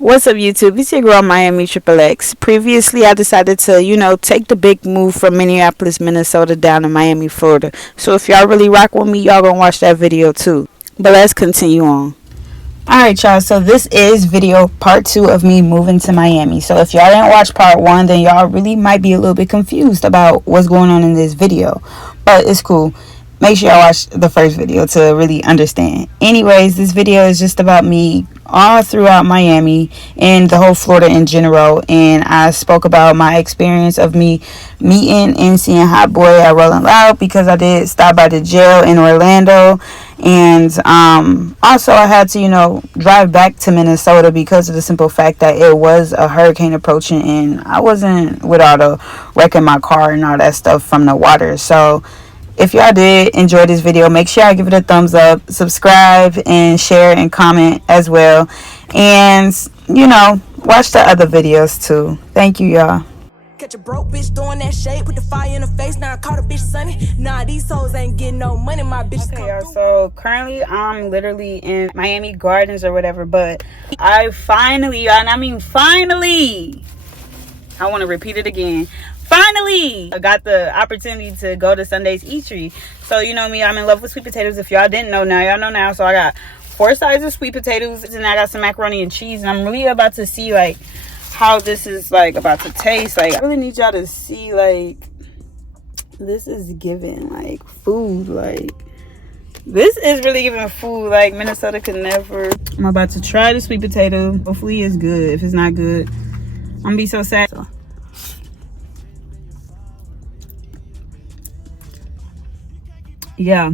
What's up, YouTube? It's your girl Miami Triple X. Previously, I decided to, take the big move from Minneapolis, Minnesota down to Miami, Florida. So if y'all really rock with me, y'all gonna watch that video too. But let's continue on. Alright, y'all, so this is video part 2 of me moving to Miami. So if y'all didn't watch part 1, then y'all really might be a little bit confused about what's going on in this video. But it's cool. Make sure y'all watch the first video to really understand. Anyways, this video is just about me all throughout Miami and the whole Florida in general. And I spoke about my experience of me meeting and seeing Hotboii at Rolling Loud, because I did stop by the jail in Orlando. And also I had to, drive back to Minnesota because of the simple fact that it was a hurricane approaching and I wasn't with all the wrecking my car and all that stuff from the water. So if y'all did enjoy this video, make sure I give it a thumbs up, subscribe, and share and comment as well. And, watch the other videos too. Thank you, y'all. Catch a broke bitch throwing that shade, put the fire in her face. Now I caught a bitch sunny. Nah, these hoes ain't getting no money. My bitches Okay, y'all, so currently I'm literally in Miami Gardens or whatever, but I finally, and I mean finally, I want to repeat it again. Finally, I got the opportunity to go to Sundays Eatery. So you know me, I'm in love with sweet potatoes. If y'all didn't know, now y'all know now. So I got 4 sizes of sweet potatoes, and I got some macaroni and cheese. And I'm really about to see like how this is like about to taste. Like, I really need y'all to see, like, this is giving like food. Like, this is really giving food. Like, Minnesota could never. I'm about to try the sweet potato. Hopefully it's good. If it's not good, I'm gonna be so sad. Yeah,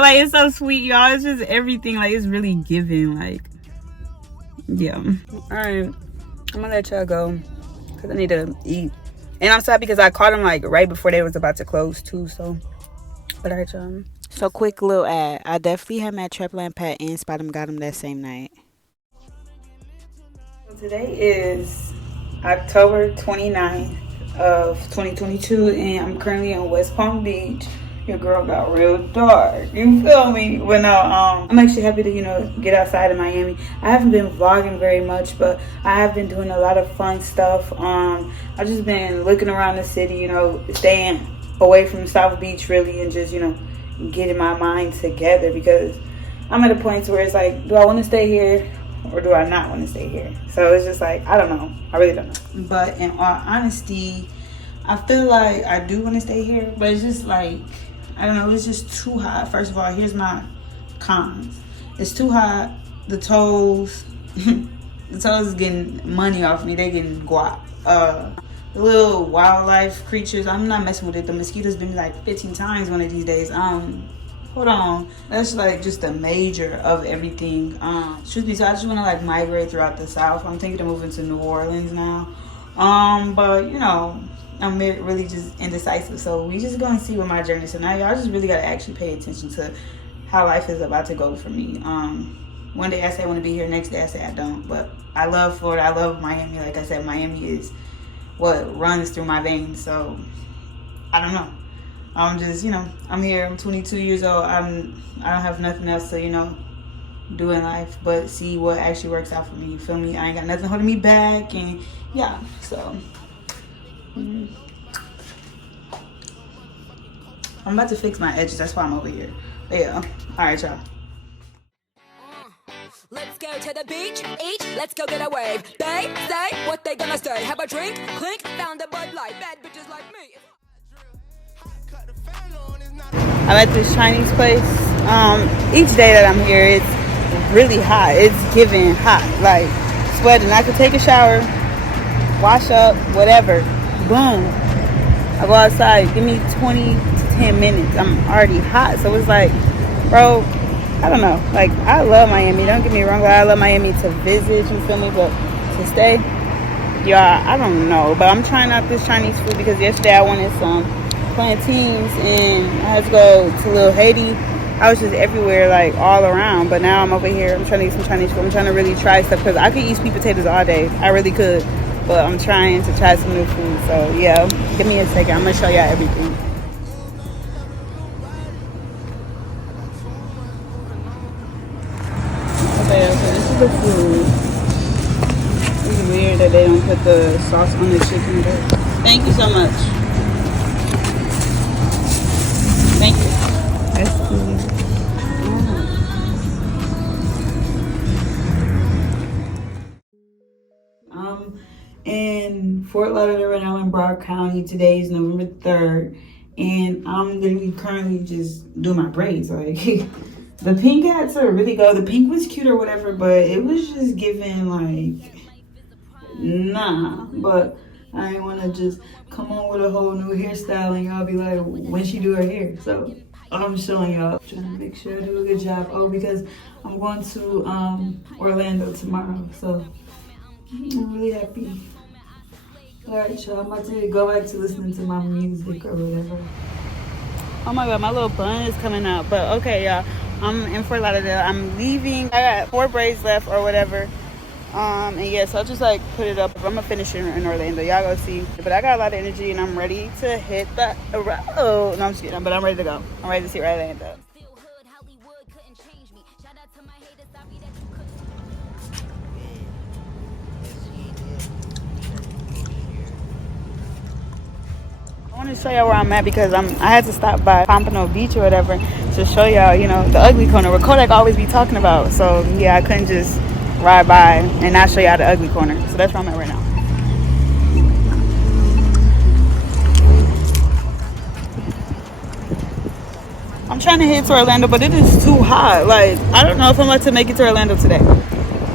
like, it's so sweet, y'all. It's just everything, like, it's really giving, like, yeah. All right, I'm gonna let y'all go because I need to eat, and I'm sad because I caught them like right before they was about to close too. So, but all right, y'all. So quick little ad, I definitely had met Trapland Pat and Spotemgotem that same night. So today is October 29th of 2022, and I'm currently in West Palm Beach. Your girl got real dark, you feel me? But no, I'm actually happy to get outside of Miami. I haven't been vlogging very much, but I have been doing a lot of fun stuff. I've just been looking around the city, staying away from South Beach really, and just getting my mind together, because I'm at a point where it's like, do I want to stay here or do I not want to stay here? So it's just like, I don't know. I really don't know. But in all honesty, I feel like I do want to stay here, but it's just like, I don't know, it's just too hot. First of all, here's my cons. It's too hot. The toes, the toes is getting money off me. They getting guap. The little wildlife creatures, I'm not messing with it. The mosquitoes been like 15 times one of these days. Hold on, that's like just the major of everything. Truth be told, I just want to like migrate throughout the South. I'm thinking of moving to New Orleans now. But I'm really just indecisive, so we just gonna see what my journey. So now y'all just really gotta actually pay attention to how life is about to go for me. One day I say I want to be here, next day I say I don't. But I love Florida, I love Miami. Like I said, Miami is what runs through my veins. So I don't know. I'm just, I'm here. I'm 22 years old. I don't have nothing else to, do in life but see what actually works out for me. You feel me? I ain't got nothing holding me back, and yeah. So I'm about to fix my edges. That's why I'm over here. But yeah. All right, y'all. Let's go to the beach, eat, let's go get a wave. They say what they gonna say. Have a drink, clink, found a Bud Light. Bad bitches like me. I'm at this Chinese place. Each day that I'm here, it's really hot. It's giving hot, like sweating. I could take a shower, wash up, whatever. Boom. I go outside. Give me 20 to 10 minutes. I'm already hot. So it's like, bro, I don't know. Like, I love Miami. Don't get me wrong. I love Miami to visit, you feel me? But to stay, y'all, I don't know. But I'm trying out this Chinese food because yesterday I wanted some plantains and I had to go to Little Haiti. I was just everywhere, like all around. But now I'm over here. I'm trying to eat some Chinese food. I'm trying to really try stuff because I could eat sweet potatoes all day. I really could. But I'm trying to try some new food. So yeah, give me a second. I'm gonna show y'all everything. Okay, so this is the the food. It's weird that they don't put the sauce on the chicken, but thank you so much. Thank you. That's cool. In Fort Lauderdale right now in Broward County. Today is November 3rd. And I'm literally currently just doing my braids. Like, the pink had to really go. The pink was cute or whatever, but it was just giving like, nah. But I didn't want to just come on with a whole new hairstyle and y'all be like, when she do her hair? So I'm showing y'all, trying to make sure I do a good job. Oh, because I'm going to Orlando tomorrow, so I'm really happy. Alright, y'all, I'm about to go back to listening to my music or whatever. Oh my god, my little bun is coming out. But okay, y'all, I'm in Fort Lauderdale. I'm leaving. I got 4 braids left or whatever. And yeah, so I'll just like put it up. I'm gonna finish it in Orlando. Y'all go see. But I got a lot of energy and I'm ready to hit the road. No, I'm just kidding. But I'm ready to go. I'm ready to see Orlando. I want to show y'all where I'm at because I had to stop by Pompano Beach or whatever to show y'all, you know, the ugly corner where Kodak always be talking about. So yeah, I couldn't just ride by and not show y'all the ugly corner. So that's where I'm at right now. I'm trying to head to Orlando, but it is too hot. Like, I don't know if I'm about to make it to Orlando today.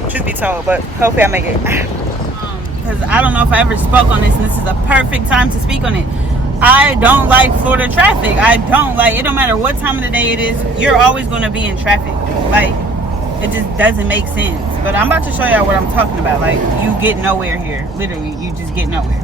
Truth be told, but hopefully I make it. Because I don't know if I ever spoke on this, and this is a perfect time to speak on it. I don't like Florida traffic. I don't like it. Don't matter what time of the day it is, you're always going to be in traffic. Like, it just doesn't make sense. But I'm about to show y'all what I'm talking about. Like, you get nowhere here. Literally, you just get nowhere.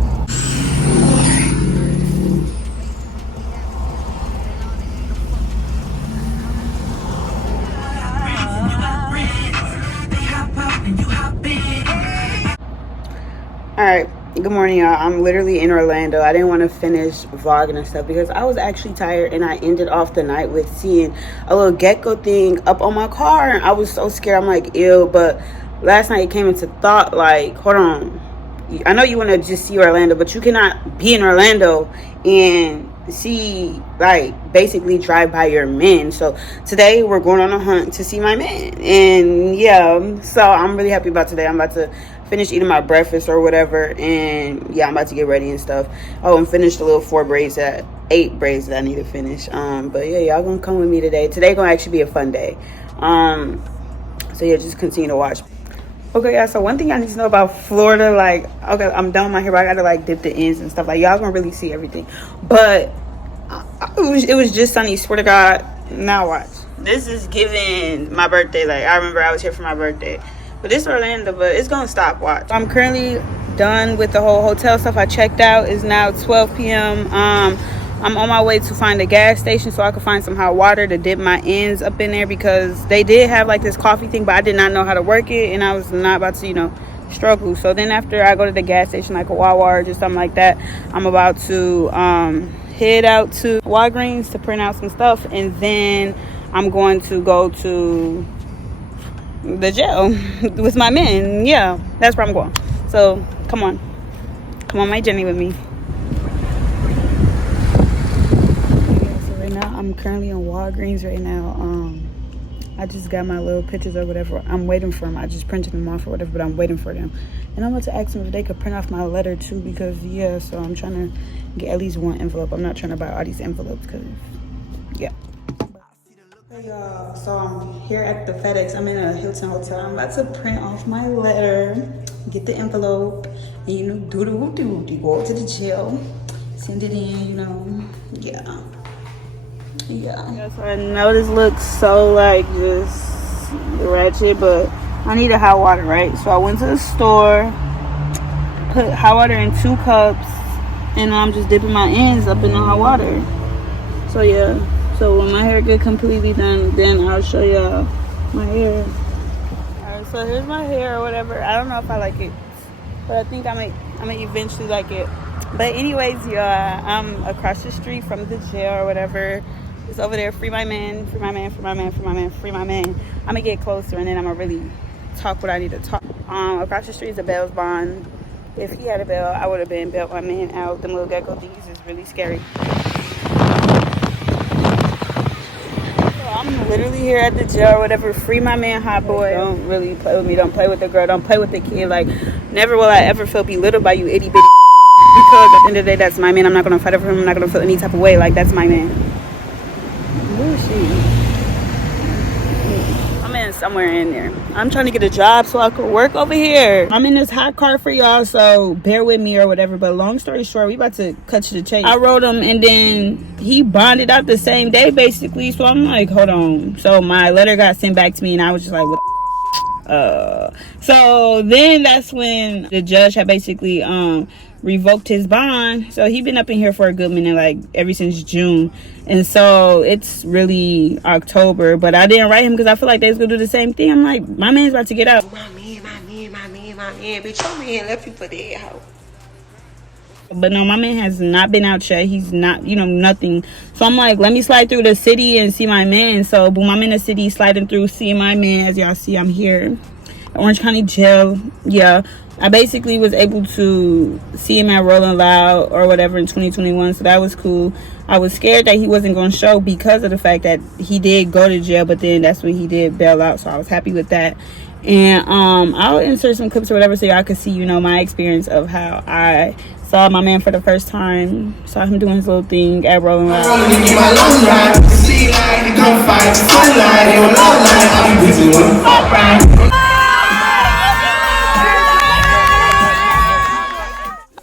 All right. Good morning, y'all. I'm literally in Orlando. I didn't want to finish vlogging and stuff because I was actually tired, and I ended off the night with seeing a little gecko thing up on my car, and I was so scared. I'm like, ew. But last night it came into thought, like, hold on, I know you want to just see Orlando, but you cannot be in Orlando and see, like, basically drive by your men. So today we're going on a hunt to see my men, and yeah, so I'm really happy about today. I'm about to finish eating my breakfast or whatever, and yeah, I'm about to get ready and stuff. Oh, and finish the little 8 braids that I need to finish. But yeah, y'all gonna come with me today. Today gonna actually be a fun day. So yeah, just continue to watch. Okay, guys, so one thing I need to know about Florida, like, okay, I'm done with my hair, but I gotta like dip the ends and stuff. Like, y'all gonna really see everything. But it was just sunny, swear to God. Now watch. This is giving my birthday. Like, I remember I was here for my birthday. But it's Orlando, but it's gonna stop. Watch. I'm currently done with the whole hotel stuff. I checked out. It's now 12 p.m. I'm on my way to find a gas station so I can find some hot water to dip my ends up in there, because they did have like this coffee thing, but I did not know how to work it, and I was not about to, you know, struggle. So then after I go to the gas station, like a Wawa or just something like that, I'm about to head out to Walgreens to print out some stuff, and then I'm going to go to the jail with my men. Yeah, that's where I'm going. So come on my journey with me. So right now I'm currently in Walgreens right now. I just got my little pictures or whatever. I'm waiting for them. I just printed them off or whatever, but I'm waiting for them. And I'm about to ask them if they could print off my letter too, because yeah, so I'm trying to get at least one envelope. I'm not trying to buy all these envelopes because yeah. Hey y'all, so I'm here at the FedEx. I'm in a Hilton hotel. I'm about to print off my letter, get the envelope, and you know, do the whoop-de-whoop-de, go to the jail, send it in, you know, yeah. So I know this looks so like just ratchet, but I need a hot water, right? So I went to the store, put hot water in 2 cups, and I'm just dipping my ends up in the hot water. So yeah. So when my hair get completely done, then I'll show y'all my hair. Alright, so here's my hair or whatever. I don't know if I like it, but I think I may eventually like it. But anyways, y'all, I'm across the street from the jail or whatever. It's over there. Free my man, free my man, free my man, free my man, free my man. I'm gonna get closer, and then I'm gonna really talk what I need to talk. Across the street is a bail's bond. If he had a bail, I would have been bailed my man out. Them little gecko things is really scary. So I'm literally here at the jail or whatever. Free my man Hotboii. Don't really play with me. Don't play with the girl. Don't play with the kid. Like, never will I ever feel belittled by you itty bitty. Because at the end of the day, that's my man. I'm not gonna fight over him. I'm not gonna feel any type of way. Like, that's my man. Who is she? I'm in somewhere in there. I'm trying to get a job so I could work over here. I'm in this hot car for y'all, so bear with me or whatever. But long story short, we about to cut to the chase. I wrote him, and then he bonded out the same day, basically. So I'm like, hold on. So my letter got sent back to me, and I was just like, what? So then that's when the judge had basically revoked his bond. So he been up in here for a good minute, like ever since June, and so it's really October. But I didn't write him because I feel like they was gonna do the same thing. I'm like, my man's about to get out. My man, bitch, your man left you for that hoe. But no, my man has not been out yet. He's not, nothing. So I'm like, let me slide through the city and see my man. So boom, I'm in the city sliding through, seeing my man. As y'all see, I'm here, Orange County Jail. Yeah, I basically was able to see him at Rolling Loud or whatever in 2021. So that was cool. I was scared that he wasn't going to show because of the fact that he did go to jail, but then that's when he did bail out. So I was happy with that. And I'll insert some clips or whatever so y'all can see, my experience of how I saw my man for the first time. Saw him doing his little thing at Rolling Loud.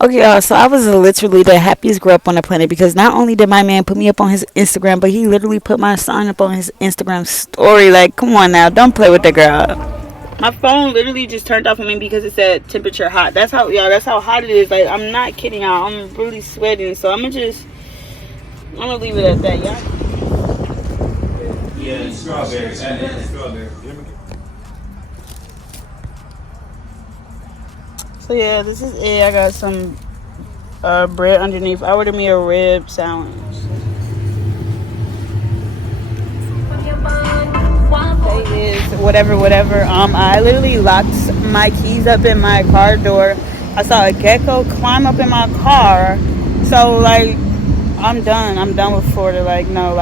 Okay, y'all, so I was literally the happiest girl up on the planet because not only did my man put me up on his Instagram, but he literally put my son up on his Instagram story. Like, come on now, don't play with the girl. My phone literally just turned off on me because it said temperature hot. That's how hot it is. Like, I'm not kidding y'all. I'm really sweating. So I'm gonna leave it at that, y'all. Yeah, strawberry. Strawberry. So yeah, this is it. I got some bread underneath. I ordered me a rib sandwich. Whatever. I literally locked my keys up in my car door. I saw a gecko climb up in my car. So like, I'm done. I'm done with Florida. Like, no.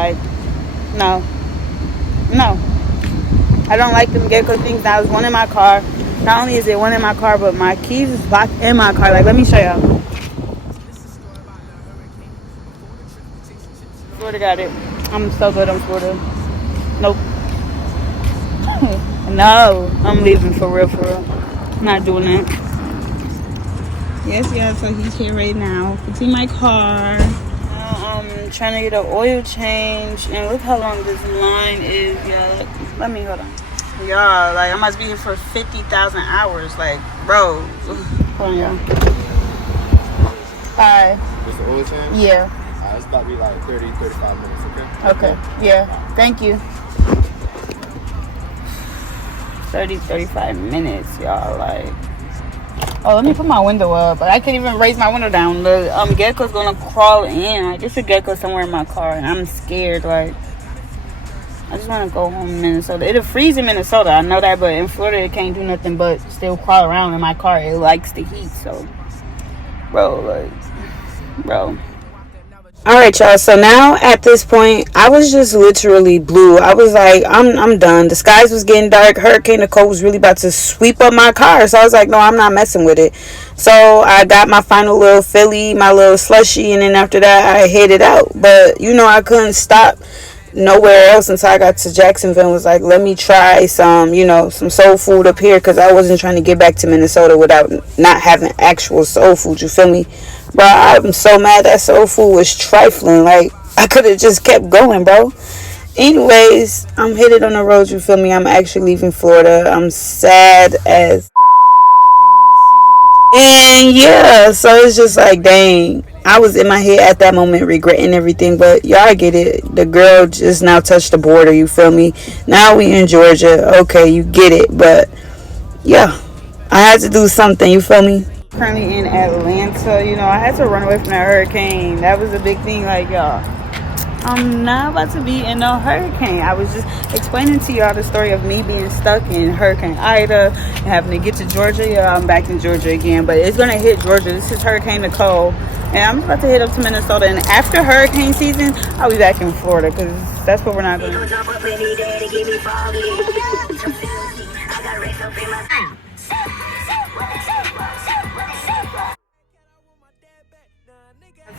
I don't like them gecko things. Now, there's one in my car. Not only is it one in my car, but my keys is locked in my car. Like, let me show y'all. Florida got it. I'm so good on Florida. Nope. No, I'm leaving for real. Not doing that. Yes, so he's here right now. Fixing my car. Now I'm trying to get an oil change. And look how long this line is, y'all. Let me, hold on. Y'all, like, I must be here for 50,000 hours. Like, bro. Hold on, y'all. Hi. Just the oil change? Yeah. It's about to be like 30, 35 minutes, okay? Okay, yeah. Thank you. 30, 35 minutes, y'all. Like, oh, let me put my window up. I can't even raise my window down. The gecko's gonna crawl in. Like, there's a gecko somewhere in my car, and I'm scared. Like, I just want to go home in Minnesota. It'll freeze in Minnesota, I know that, but in Florida it can't do nothing but still crawl around in my car. It likes the heat, so bro. Alright, y'all, so now at this point I was just literally blue. I was like, I'm done. The skies was getting dark. Hurricane Nicole was really about to sweep up my car, so I was like, no, I'm not messing with it. So I got my final little Philly, my little slushy, and then after that I headed out. But I couldn't stop nowhere else until I got to Jacksonville and was like, let me try some some soul food up here, because I wasn't trying to get back to Minnesota without not having actual soul food, you feel me? Bro, I'm so mad that soul food was trifling. Like, I could have just kept going, bro. Anyways, I'm headed on the road, you feel me? I'm actually leaving Florida. I'm sad as, and yeah, so it's just like, dang, I was in my head at that moment regretting everything, but y'all get it. The girl just now touched the border, you feel me? Now we in Georgia. Okay, you get it. But yeah, I had to do something, you feel me? Currently in Atlanta, I had to run away from that hurricane. That was a big thing. Like, y'all, I'm not about to be in no hurricane. I was just explaining to y'all the story of me being stuck in Hurricane Ida and having to get to Georgia. Yeah, I'm back in Georgia again, but it's gonna hit Georgia. This is Hurricane Nicole, and I'm about to head up to Minnesota. And after hurricane season, I'll be back in Florida because that's what we're not doing.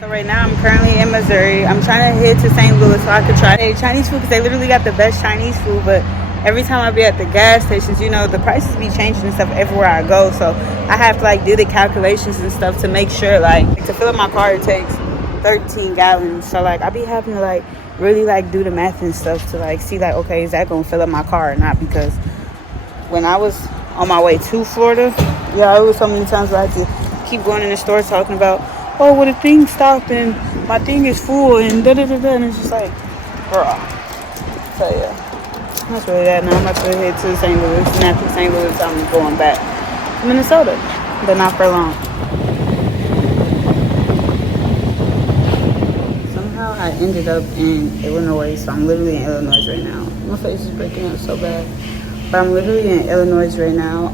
So right now I'm currently in Missouri. I'm trying to head to St. Louis so I could try Chinese food because they literally got the best Chinese food. But every time I be at the gas stations, you know, the prices be changing and stuff everywhere I go. So I have to like do the calculations and stuff to make sure, like, to fill up my car it takes 13 gallons. So like I be having to like really like do the math and stuff to like see like, okay, is that gonna fill up my car or not? Because when I was on my way to Florida, yeah, it was so many times where I had to keep going in the store talking about, oh, well, the thing stopped and my thing is full and da-da-da-da. And it's just like, girl. So, yeah. That's really that. Now I'm about to head to St. Louis. And after St. Louis, I'm going back to Minnesota. But not for long. Somehow I ended up in Illinois. So I'm literally in Illinois right now. My face is breaking up so bad. But I'm literally in Illinois right now.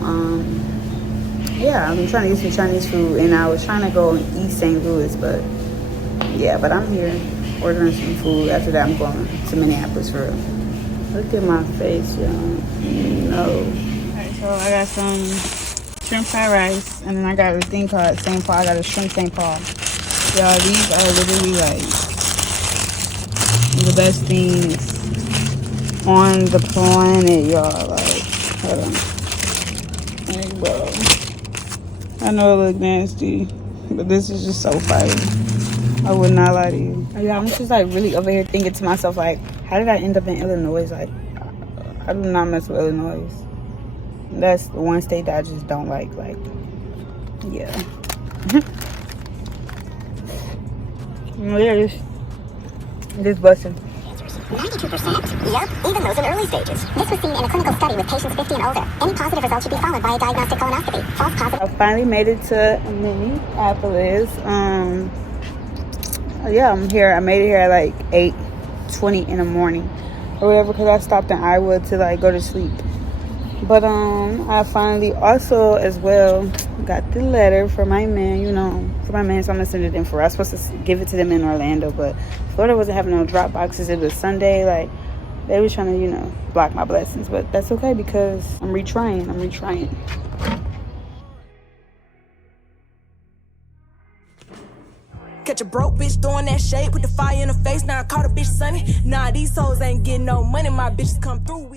Yeah, I'm trying to get some Chinese food, and I was trying to go in East St. Louis, but yeah, but I'm here ordering some food. After that, I'm going to Minneapolis for real. Look at my face, y'all. No. Alright, so I got some shrimp fried rice, and then I got a thing called St. Paul. I got a shrimp St. Paul. Y'all, these are literally like the best things on the planet, y'all. Like, hold on. There you go. I know it look nasty, but this is just so fire. I would not lie to you. Yeah, I'm just like really over here thinking to myself, like, how did I end up in Illinois? Like, I do not mess with Illinois. That's the one state that I just don't like. Like, yeah. Yeah, this busting. 92%? Yep, even those in early stages. This was seen in a clinical study with patients 50 and older. Any positive result should be followed by a diagnostic colonoscopy. False positive. I finally made it to Minneapolis. Yeah, I'm here. I made it here at like 8:20 in the morning or whatever because I stopped in Iowa to like go to sleep. But I finally also as well got the letter for my man, you know, for my man, so I'm gonna send it in for us. I was supposed to give it to them in Orlando, but Florida wasn't having no drop boxes. It was Sunday, like they was trying to, you know, block my blessings, but that's okay because I'm retrying. Catch a broke bitch throwing that shade, put the fire in her face. Now I caught a bitch sunny. Nah, these hoes ain't getting no money. My bitches come through.